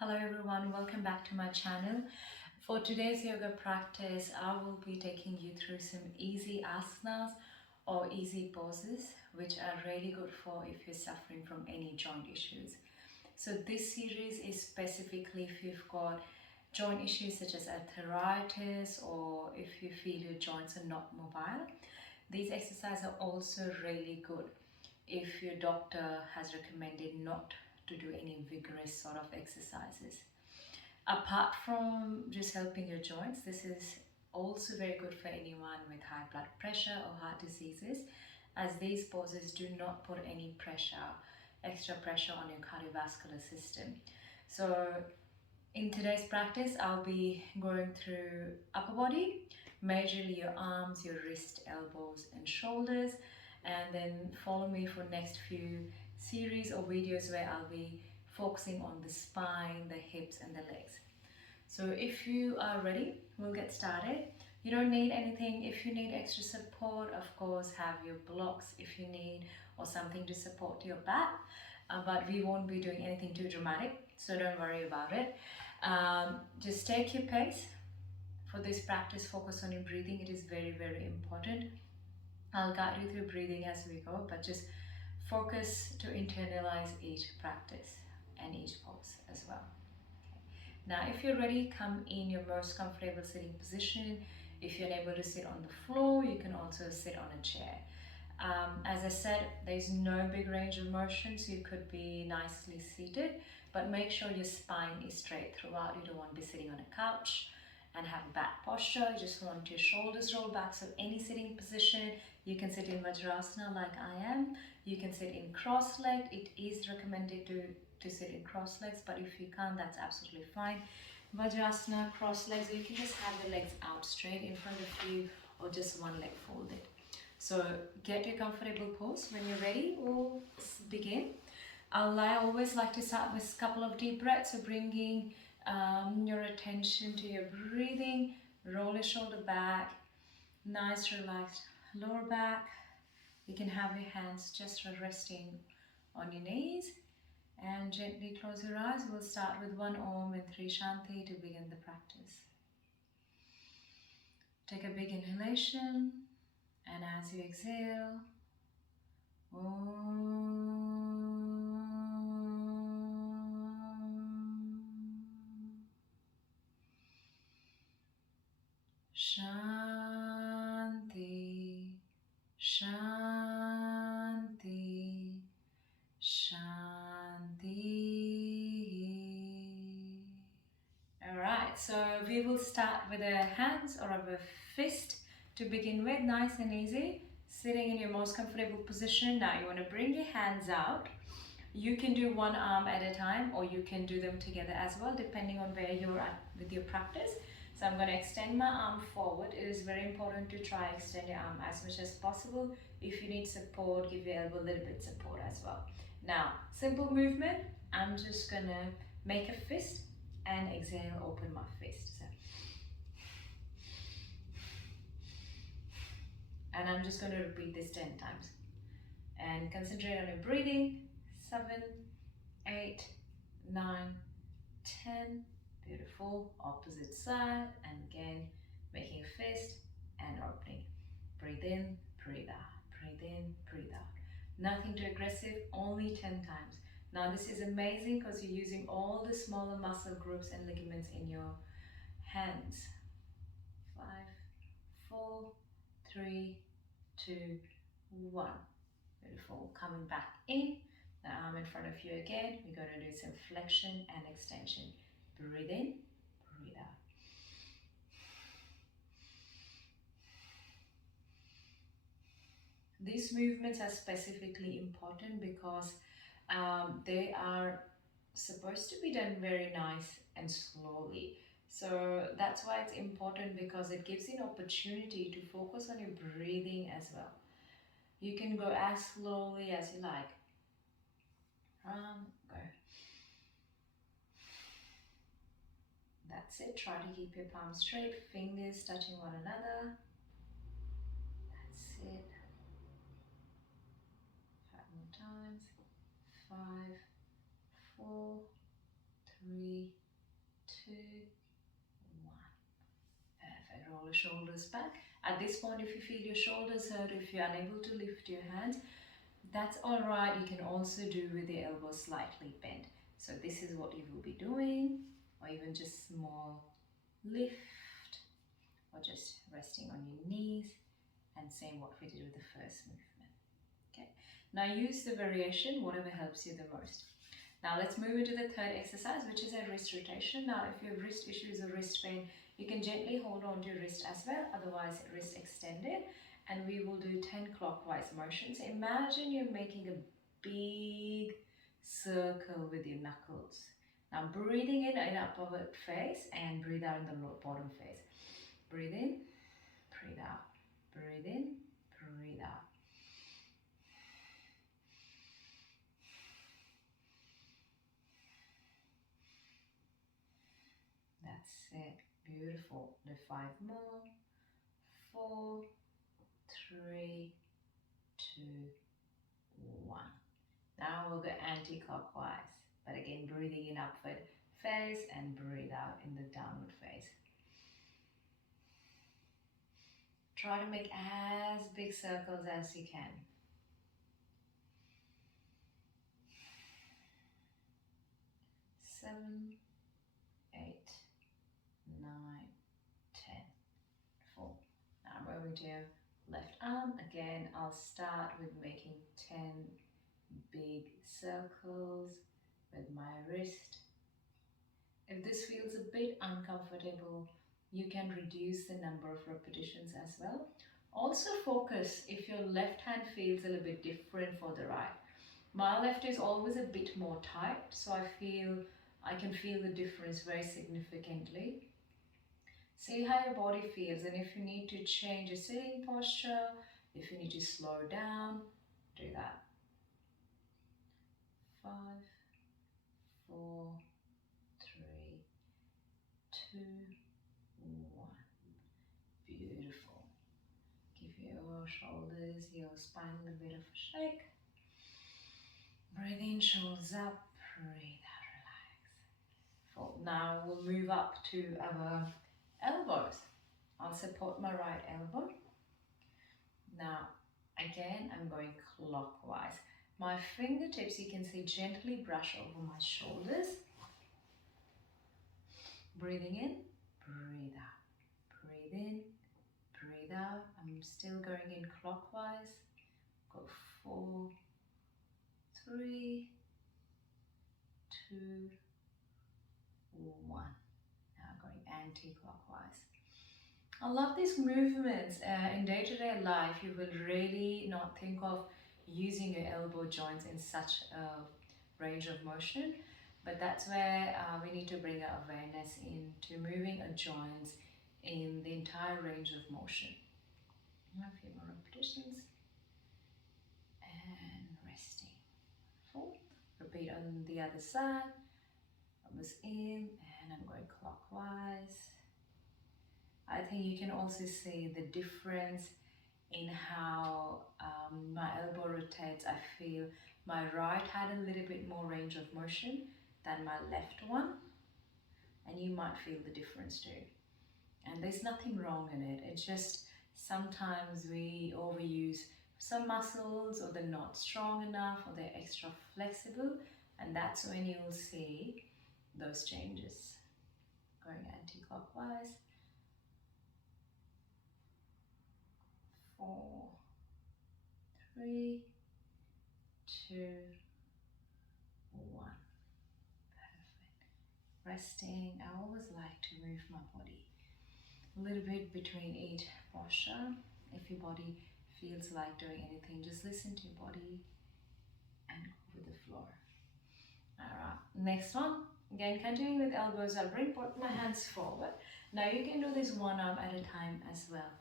Hello everyone, welcome back to my channel. For today's yoga practice, I will be taking you through some easy asanas or easy poses which are really good for if you're suffering from any joint issues. So this series is specifically if you've got joint issues such as arthritis or if you feel your joints are not mobile. These exercises are also really good if your doctor has recommended not to do any vigorous sort of exercises. Apart from just helping your joints, this is also very good for anyone with high blood pressure or heart diseases, as these poses do not put any pressure, extra pressure on your cardiovascular system. So in today's practice, I'll be going through upper body, majorly your arms, your wrist, elbows and shoulders, and then follow me for next few series or videos where I'll be focusing on the spine, the hips and the legs. So if you are ready, we'll get started. You don't need anything. If you need extra support, of course, have your blocks if you need, or something to support your back. But we won't be doing anything too dramatic, so don't worry about it. Just take your pace. For this practice, focus on your breathing. It is very, very important. I'll guide you through breathing as we go, but just focus to internalize each practice and each pose as well. Now, if you're ready, come in your most comfortable sitting position. If you're unable to sit on the floor, you can also sit on a chair. As I said, there's no big range of motion, so you could be nicely seated, but make sure your spine is straight throughout. You don't want to be sitting on a couch and have a back posture. You just want your shoulders roll back. So any sitting position, you can sit in Vajrasana like I am. You can sit in cross-legged. It is recommended to sit in cross-legs, but if you can't, that's absolutely fine. Vajrasana, cross-legs, you can just have the legs out straight in front of you or just one leg folded. So get your comfortable pose. When you're ready, we'll begin. I always like to start with a couple of deep breaths, so bringing your attention to your breathing. Roll your shoulder back, nice relaxed lower back. You can have your hands just resting on your knees and gently close your eyes. We'll start with one Om and three Shanti to begin the practice. Take a big inhalation, and as you exhale, Om Shanti, Shanti, Shanti. Alright, so we will start with a hands or a fist to begin with, nice and easy. Sitting in your most comfortable position. Now you want to bring your hands out. You can do one arm at a time, or you can do them together as well, depending on where you're at with your practice. So I'm going to extend my arm forward. It is very important to try extend your arm as much as possible. If you need support, give your elbow a little bit support as well. Now, simple movement. I'm just going to make a fist and exhale, open my fist. So. And I'm just going to repeat this 10 times. And concentrate on your breathing. 7, 8, 9, 10. Beautiful. Opposite side. And again, making a fist and opening. Breathe in, breathe out. Breathe in, breathe out. Nothing too aggressive, only 10 times. Now this is amazing because you're using all the smaller muscle groups and ligaments in your hands. 5, 4, 3, 2, 1. Beautiful. Coming back in. The arm in front of you again. We're going to do some flexion and extension. Breathe in, breathe out. These movements are specifically important because they are supposed to be done very nice and slowly. So that's why it's important, because it gives you an opportunity to focus on your breathing as well. You can go as slowly as you like. Go. That's it. Try to keep your palms straight, fingers touching one another. That's it. 5 more times. 5, 4, 3, 2, 1. Perfect. Roll the shoulders back. At this point, if you feel your shoulders hurt, if you're unable to lift your hands, that's all right. You can also do with the elbows slightly bent. So this is what you will be doing, or even just small lift, or just resting on your knees, and same what we did with the first movement. Okay. Now use the variation, whatever helps you the most. Now let's move into the third exercise, which is a wrist rotation. Now if you have wrist issues or wrist pain, you can gently hold on to your wrist as well, otherwise wrist extended. And we will do 10 clockwise motions. Imagine you're making a big circle with your knuckles. Now breathing in upper face and breathe out in the bottom face. Breathe in, breathe out, breathe in, breathe out. That's it. Beautiful. Do 5 more. 4, 3, 2, 1. Now we'll go anti-clockwise. But again, breathing in upward face and breathe out in the downward face. Try to make as big circles as you can. 7, 8, 9, 10, 4. Now I'm moving to left arm. Again, I'll start with making 10 big circles with my wrist. If this feels a bit uncomfortable, you can reduce the number of repetitions as well. Also focus if your left hand feels a little bit different for the right. My left is always a bit more tight, so I can feel the difference very significantly. See how your body feels, and if you need to change your sitting posture, if you need to slow down, do that. 5, 4, 3, 2, 1. Beautiful. Give your shoulders, your spine a bit of a shake. Breathe in, shoulders up, breathe out, relax. Full. Now we'll move up to our elbows. I'll support my right elbow. Now, again, I'm going clockwise. My fingertips, you can see, gently brush over my shoulders. Breathing in, breathe out. Breathe in, breathe out. I'm still going in clockwise. Go 4, 3, 2, 1. Now going anti-clockwise. I love these movements. In day-to-day life, you will really not think of using your elbow joints in such a range of motion, but that's where we need to bring our awareness into moving our joints in the entire range of motion. A few more repetitions. And resting. 4. Repeat on the other side. I was in and I'm going clockwise. I think you can also see the difference in how my elbow rotates. I feel my right had a little bit more range of motion than my left one, and you might feel the difference too. And there's nothing wrong in it. It's just sometimes we overuse some muscles, or they're not strong enough, or they're extra flexible, and that's when you'll see those changes. Going anti-clockwise. 4, 3, 2, 1. Perfect. Resting. I always like to move my body a little bit between each posture. If your body feels like doing anything, just listen to your body and go with the floor. Alright, next one. Again, continuing with elbows, I'll bring both my hands forward. Now you can do this one arm at a time as well.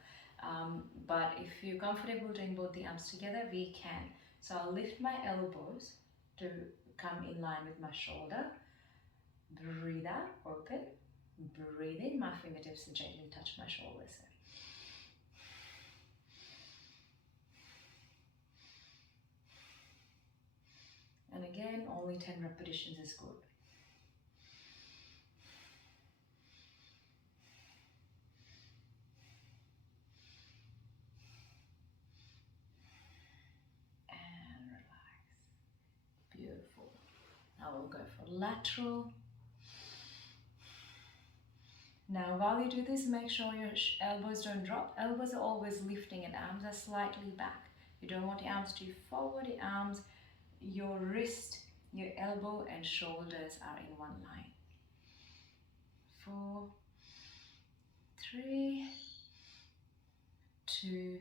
But if you're comfortable doing both the arms together, we can. So I'll lift my elbows to come in line with my shoulder. Breathe out, open. Breathe in, my fingertips gently touch my shoulders. And again, only 10 repetitions is good. we'll go for lateral. Now while you do this, make sure your elbows don't drop. Elbows are always lifting and arms are slightly back. You don't want the arms too forward. The arms, your wrist, your elbow and shoulders are in one line. 4, 3, 2,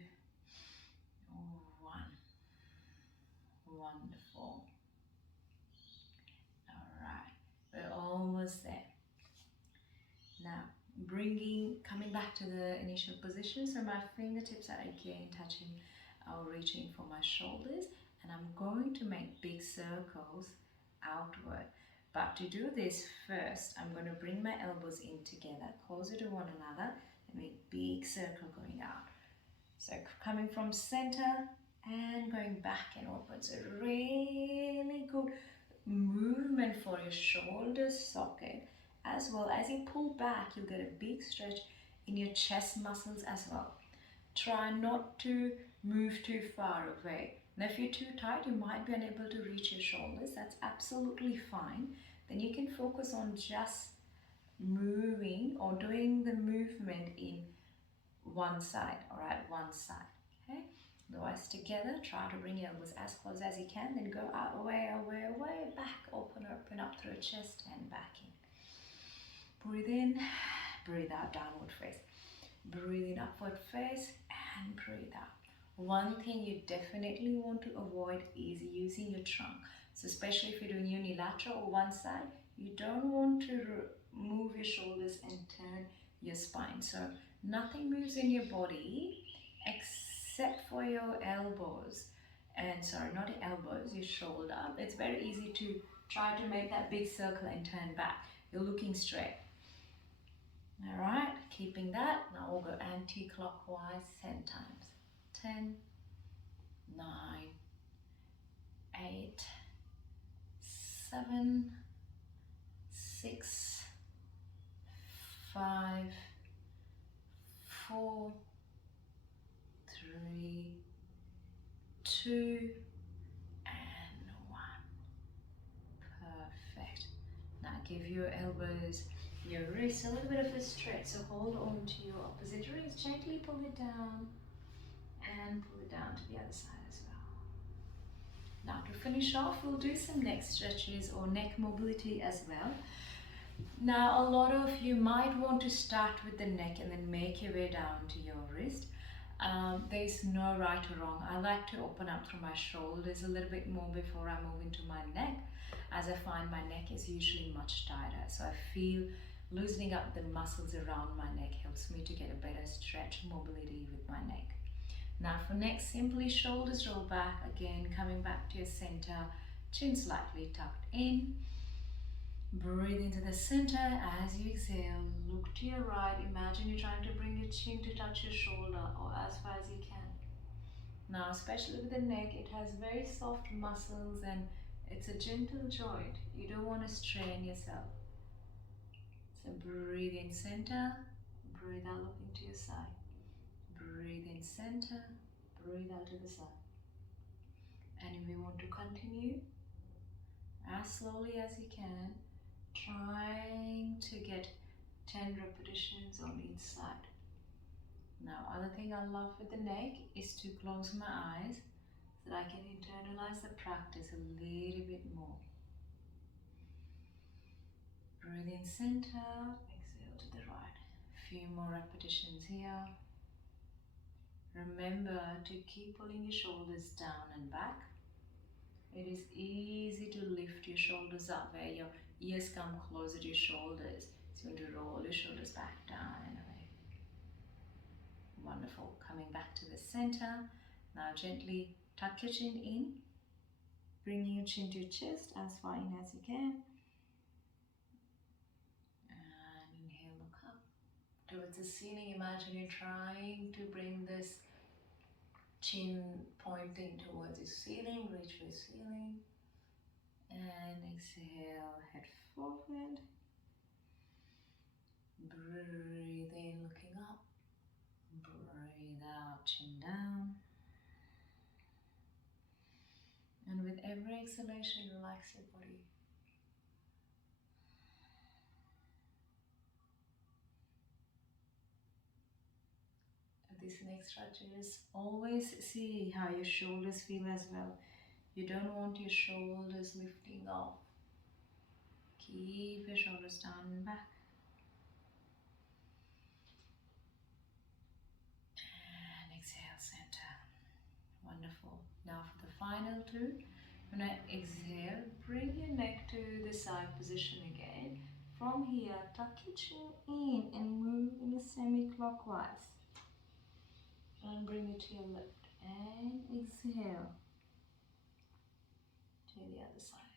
1. Wonderful. All right, we're almost there. Now, coming back to the initial position, so my fingertips are again touching or reaching for my shoulders, and I'm going to make big circles outward. But to do this first, I'm going to bring my elbows in together, closer to one another, and make big circle going out. So coming from center and going back and open. So really good movement for your shoulder socket. As well as you pull back, you'll get a big stretch in your chest muscles as well. Try not to move too far away. Now if you're too tight, you might be unable to reach your shoulders. That's absolutely fine. Then you can focus on just moving or doing the movement in one side, all right, one side, okay? Otherwise together, try to bring your elbows as close as you can, then go out, away, away, away, back, open up through chest and back in. Breathe in, breathe out, downward face. Breathe in, upward face, and breathe out. One thing you definitely want to avoid is using your trunk. So especially if you're doing unilateral or one side, you don't want to move your shoulders and turn your spine. So nothing moves in your body except for your elbows. And sorry, not your elbows, your shoulder. It's very easy to try to make that big circle and turn back. You're looking straight. All right, keeping that. Now we'll go anti-clockwise 10 times. 10, 9, 8, 7, 6, 5, 4, 3, 2, and 1. Perfect. Now give your elbows, your wrists a little bit of a stretch. So hold on to your opposite wrist, gently pull it down and pull it down to the other side as well. Now to finish off, we'll do some neck stretches or neck mobility as well. Now a lot of you might want to start with the neck and then make your way down to your wrist. There's no right or wrong. I like to open up through my shoulders a little bit more before I move into my neck, as I find my neck is usually much tighter. So I feel loosening up the muscles around my neck helps me to get a better stretch mobility with my neck. Now for neck, simply shoulders roll back, again coming back to your center, chin slightly tucked in. Breathe into the center. As you exhale, look to your right. Imagine you're trying to bring your chin to touch your shoulder or as far as you can. Now, especially with the neck, it has very soft muscles and it's a gentle joint. You don't want to strain yourself. So breathe in center, breathe out looking to your side. Breathe in center, breathe out to the side. And if you want to continue, as slowly as you can, trying to get 10 repetitions on each side. Now, other thing I love with the neck is to close my eyes so that I can internalize the practice a little bit more. Breathe in center, exhale to the right. A few more repetitions here. Remember to keep pulling your shoulders down and back. It is easy to lift your shoulders up where your ears come closer to your shoulders. So you want to roll your shoulders back down and away. Wonderful. Coming back to the center. Now gently tuck your chin in, bringing your chin to your chest as far in as you can. And inhale, look up towards the ceiling. Imagine you're trying to bring this chin pointing towards the ceiling, reach for the ceiling. And exhale, head forward. Breathe in, looking up. Breathe out, chin down. And with every exhalation, relax your body. this neck stretches. Always see how your shoulders feel as well. You don't want your shoulders lifting off. Keep your shoulders down and back. And exhale, center. Wonderful. Now for the final two. When I exhale, bring your neck to the side position again. From here, tuck your chin in and move in a semi-clockwise. And bring it to your left. And exhale to the other side.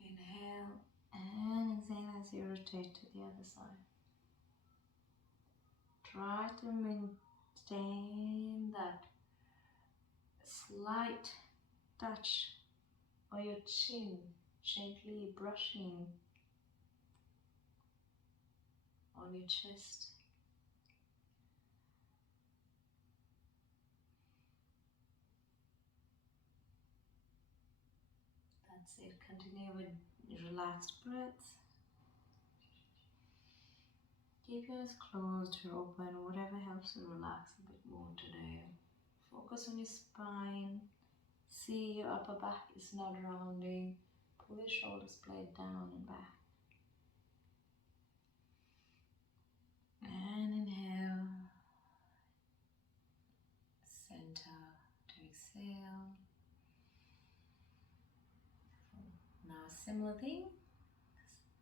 Inhale and exhale as you rotate to the other side. Try to maintain that slight touch of your chin, gently brushing on your chest. That's it. Continue with relaxed breaths. Keep your eyes closed or open, whatever helps you relax a bit more today. Focus on your spine. See your upper back is not rounding. Pull your shoulders blade down and back. And inhale. Center to exhale. Now similar thing.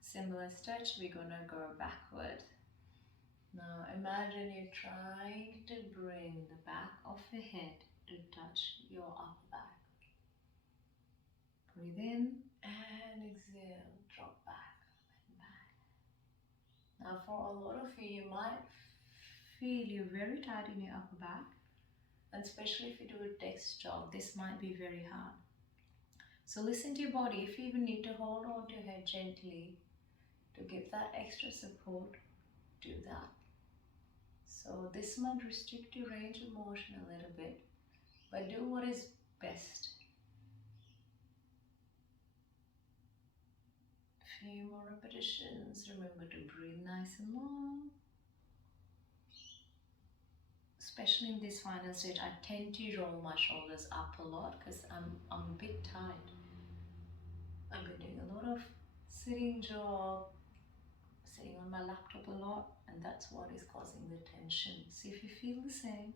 Similar stretch. We're gonna go backward. Now imagine you're trying to bring the back of your head to touch your upper back. Breathe in and exhale, drop back and back. Now for a lot of you, you might feel you're very tight in your upper back, and especially if you do a desk job, this might be very hard. So listen to your body. If you even need to hold on to your head gently to give that extra support, do that. So this might restrict your range of motion a little bit, but do what is best. Few more repetitions. Remember to breathe nice and long. Especially in this final stage, I tend to roll my shoulders up a lot because I'm a bit tight. I've been doing a lot of sitting job, sitting on my laptop a lot, and that's what is causing the tension. So if you feel the same,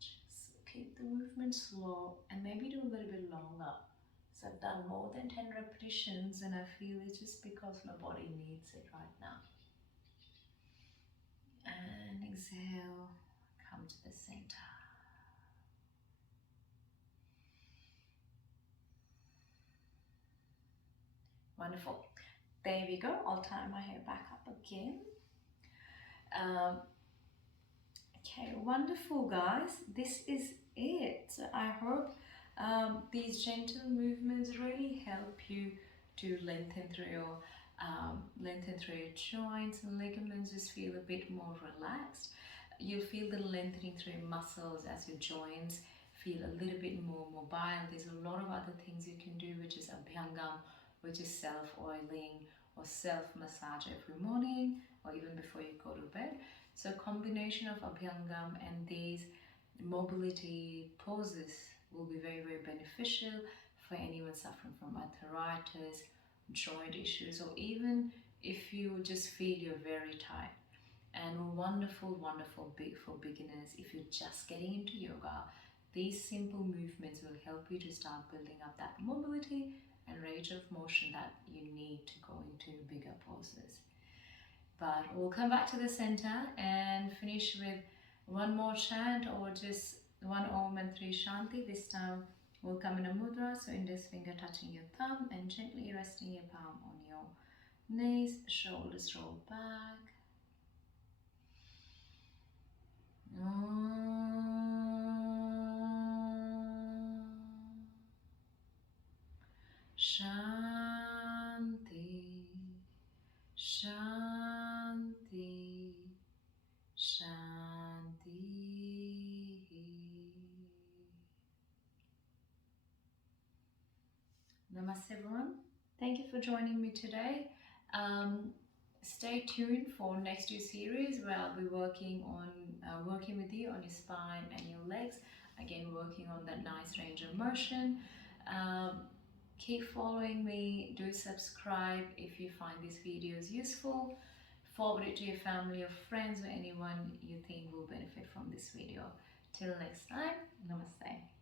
just keep the movement slow and maybe do a little bit longer. So I've done more than 10 repetitions and I feel it's just because my body needs it right now. And exhale, come to the center. Wonderful. There we go. I'll tie my hair back up again. Okay, wonderful guys. This is it. So I hope these gentle movements really help you to lengthen through your joints and ligaments. Just feel a bit more relaxed. You'll feel the lengthening through your muscles as your joints feel a little bit more mobile. There's a lot of other things you can do, which is abhyangam, which is self-oiling or self-massage every morning or even before you go to bed. So a combination of abhyangam and these mobility poses will be very, very beneficial for anyone suffering from arthritis, joint issues, or even if you just feel you're very tired. And wonderful, wonderful for beginners. If you're just getting into yoga, these simple movements will help you to start building up that mobility and range of motion that you need to go into bigger poses. But we'll come back to the center and finish with one more chant or just one Om and three Shanti. This time we'll come in a mudra, so index finger touching your thumb and gently resting your palm on your knees, shoulders roll back. Shanti, Shanti, Shanti. Namaste everyone. Thank you for joining me today. stay tuned for next two series where I'll be working with you on your spine and your legs. Again, working on that nice range of motion. Um, Keep following me. Do subscribe if you find these videos useful. Forward it to your family or friends or anyone you think will benefit from this video. Till next time, namaste.